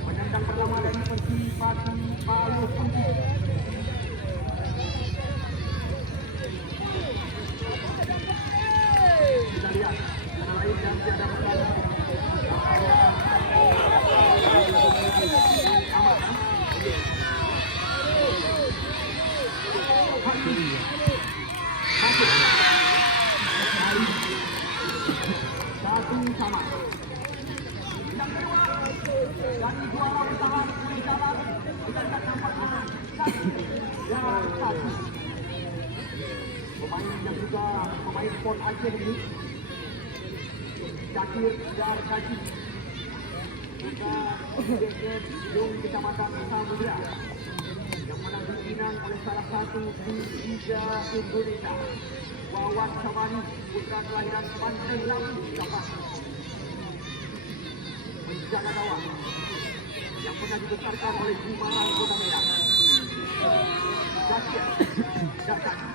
Penyandang pertama dari Persipati Palu Putih. Kita lihat cara lain yang tiada bertanya. Satu sama. Yang kedua dari juara bertahan berjalan kita lihat nampaknya yang satu pemain yang juga pemain Pon Aceh ini Syakir Darkaji juga DKM Jung Kecamatan Samudera yang menang pimpinan oleh salah satu di Liga Indonesia. Wawan Samani putra kelahiran Pantai Lampung dapat menjaga gawang yang pernah dibesarkan oleh Jumaran Kota Medan. Syakir Darkaji.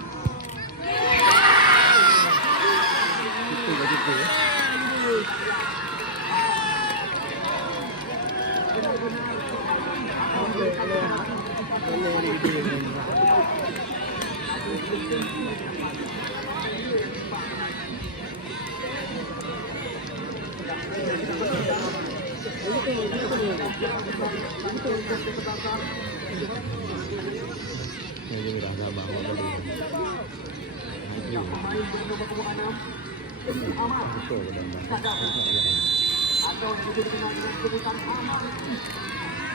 Atau yang dikenal dengan sebutan Amal.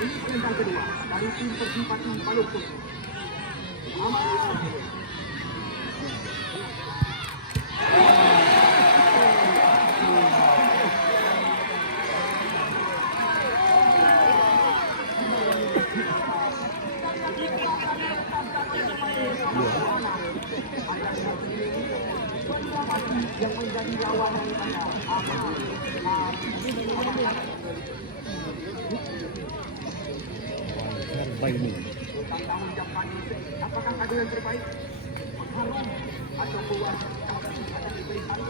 Ini perintah kedua dari tim Persipati Palu Putih. Amal. Yang menjadi lawan daripada Amal. Apakah ada yang terbaik? Mengharum atau keluar akan diberikan?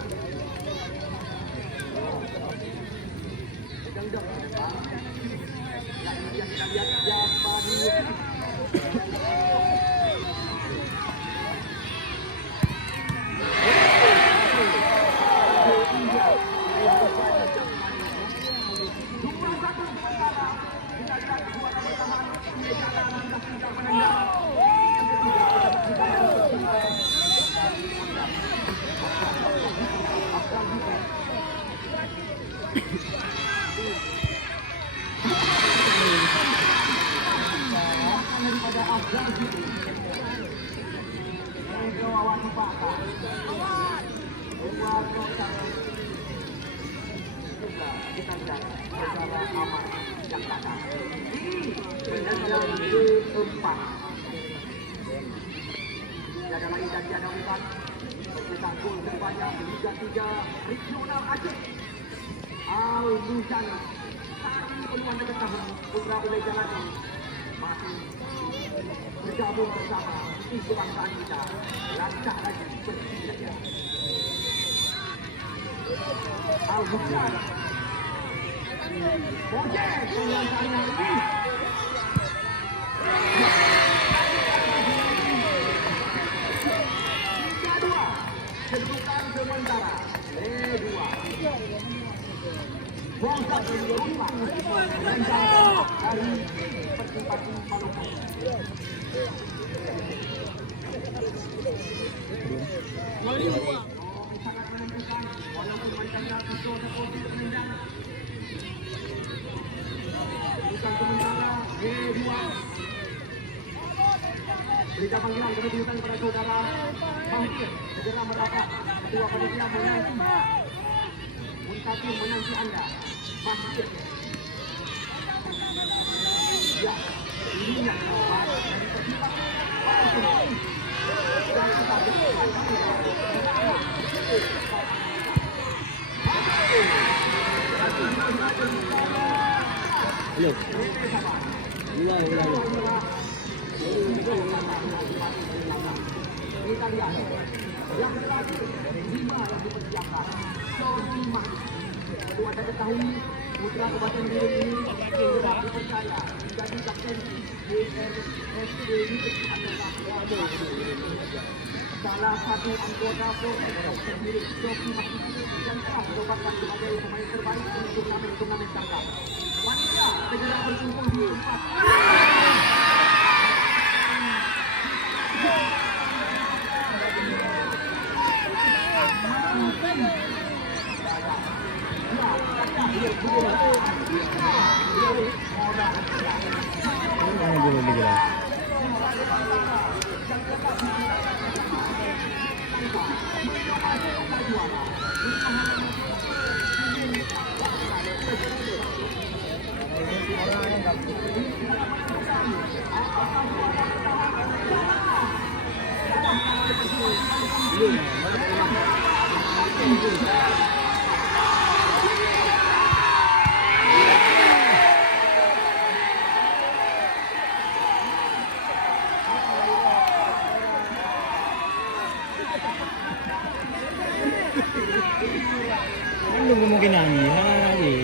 Sedang-sedang yang kita lihat siapa dulu. Kita lihat secara aman yang datang. Penendang keempat. Tiada lain dan tiada bukan pencetak gol terbanyak Liga 3 Regional Aceh. Al-Muzani. Tadi peluang diketahui putra Ulay Jalani masih bergabung bersama tim kebangsaan kita. Lancak lagi bersiap. Al-Muzani. Bojek penguasanya ini. Liga 2 kedudukan sementara Liga 2 bangsa berlomba dari Persipati Palu Putih. Sangat menentukan walaupun mereka itu seperti penendang. Bukan sementara D2. Berita panggilan kedudukan kepada saudara segera mendapat kedua panitia menanti. Muntakim menanti anda. Masjid. Ya, ini yang dapat dari persiapan. Dan kita Hello. Ulang. kita lihat yang terakhir 5 yang dipersiapkan. So 5. Perlu anda ketahui putra Kabupaten Biring ini sudah dipercaya menjadi kapten DNSD adalah salah satu anggota Polres Kabupaten Biring, Joki Mahmudi, yang telah dinobatkan sebagai pemain terbaik untuk turnamen tangkap. Panitia segera berkumpul di tempat. Ano mo ginani? Hanagi.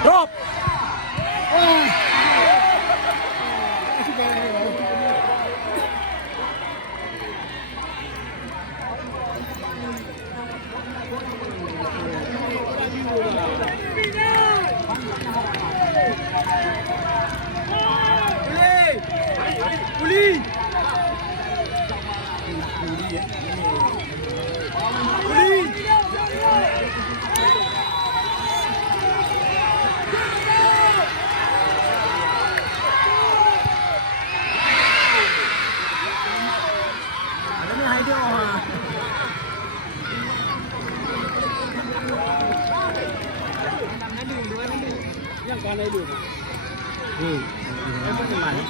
Drop! Uli! Ada ni hide orang. Yang kanan dulu. Apa ni mana?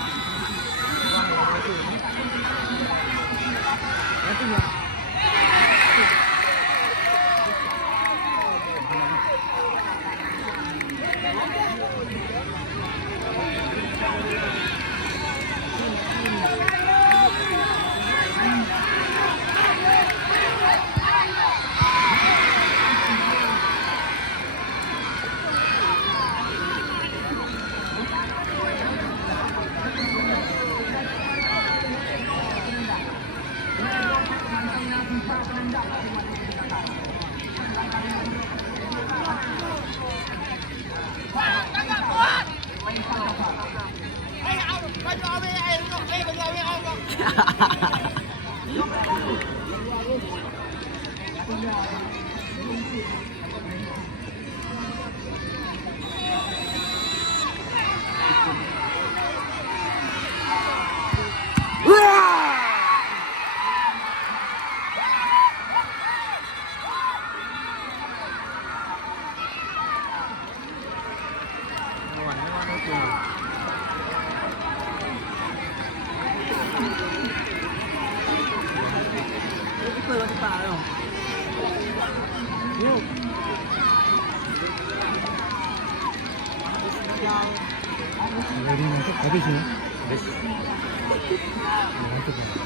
Habis ni? Habis. Mantap.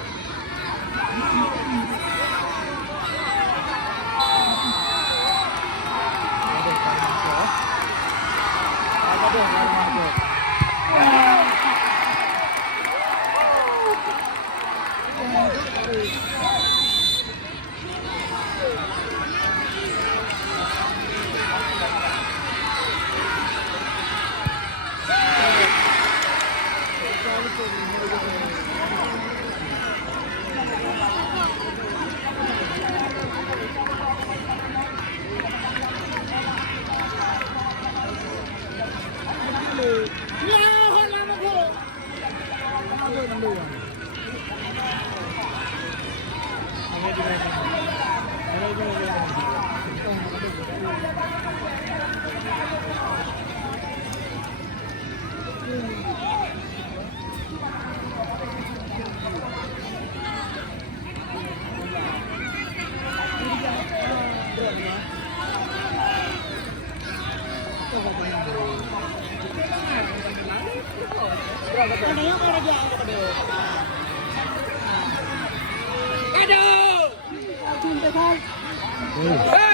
Hey.